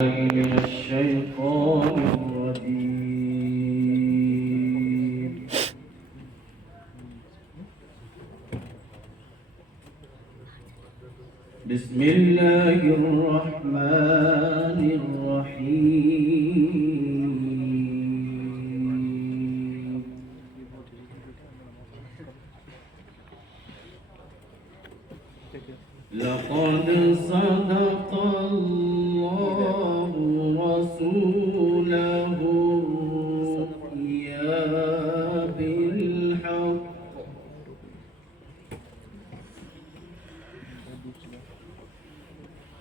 من الشيطان الرجيم. بسم الله الرحمن الرحيم. لقد صدق الله رسوله الرؤيا بالحق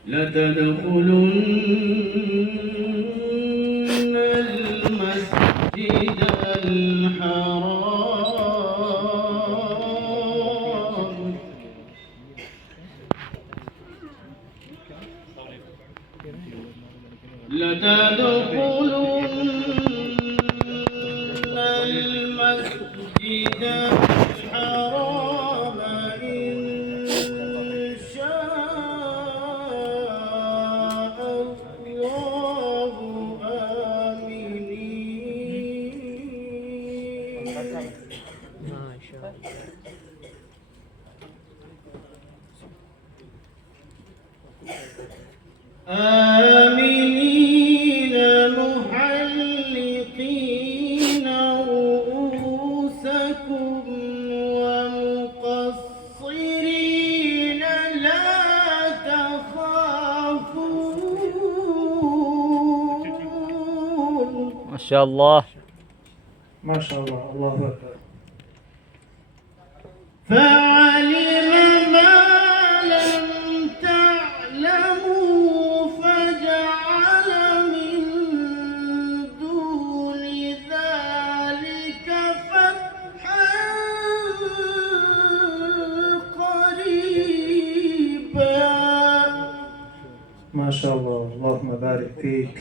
لتدخلن المسجد الحرام إن شاء الله آمنين. آمنين محلقين رؤوسكم ومقصرين لا تخافون. ما شاء الله ما شاء الله. الله أكبر. فعلم ما لم تعلموا فجعل من دون ذلك فتحا قريبا. ما شاء الله. اللهم بارك فيك.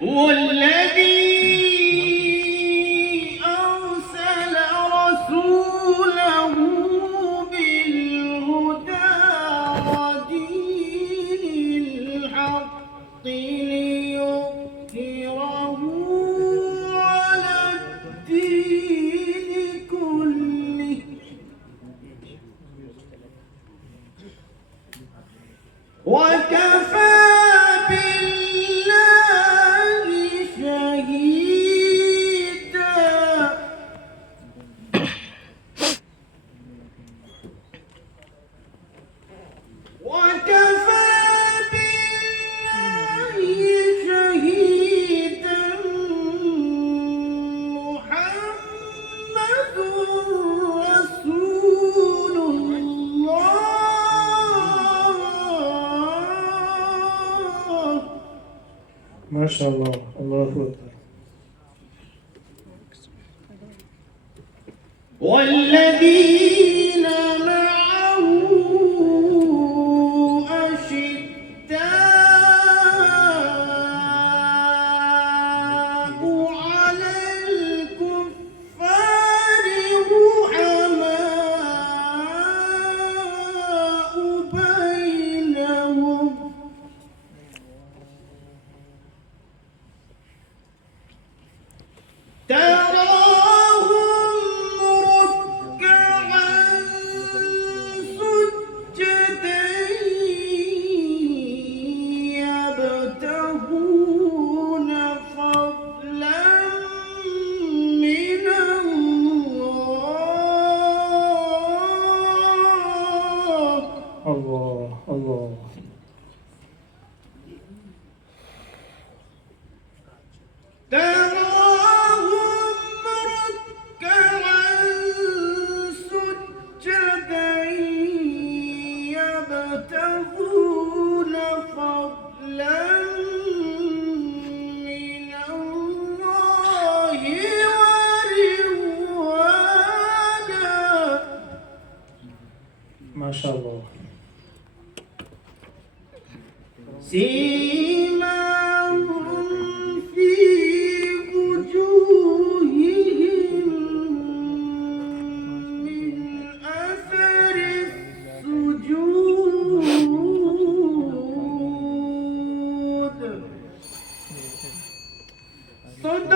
والذي أرسل رسوله بالهدى ودين الحق ليظهره على الدين كله وكفى بالله شهيدا. وكفى بالله شهيدا. محمد رسول الله. ما شاء الله. الله أكبر. والذين معه أشداء على الكفار رحماء بينهم تراهم ركعا سجدا يبتغون فضلا من الله. الله الله. تراهم ركعا سجدا يبتغون فضلا من الله ورضوانا. ما شاء الله. سيماهم في وجوههم من أثر صدق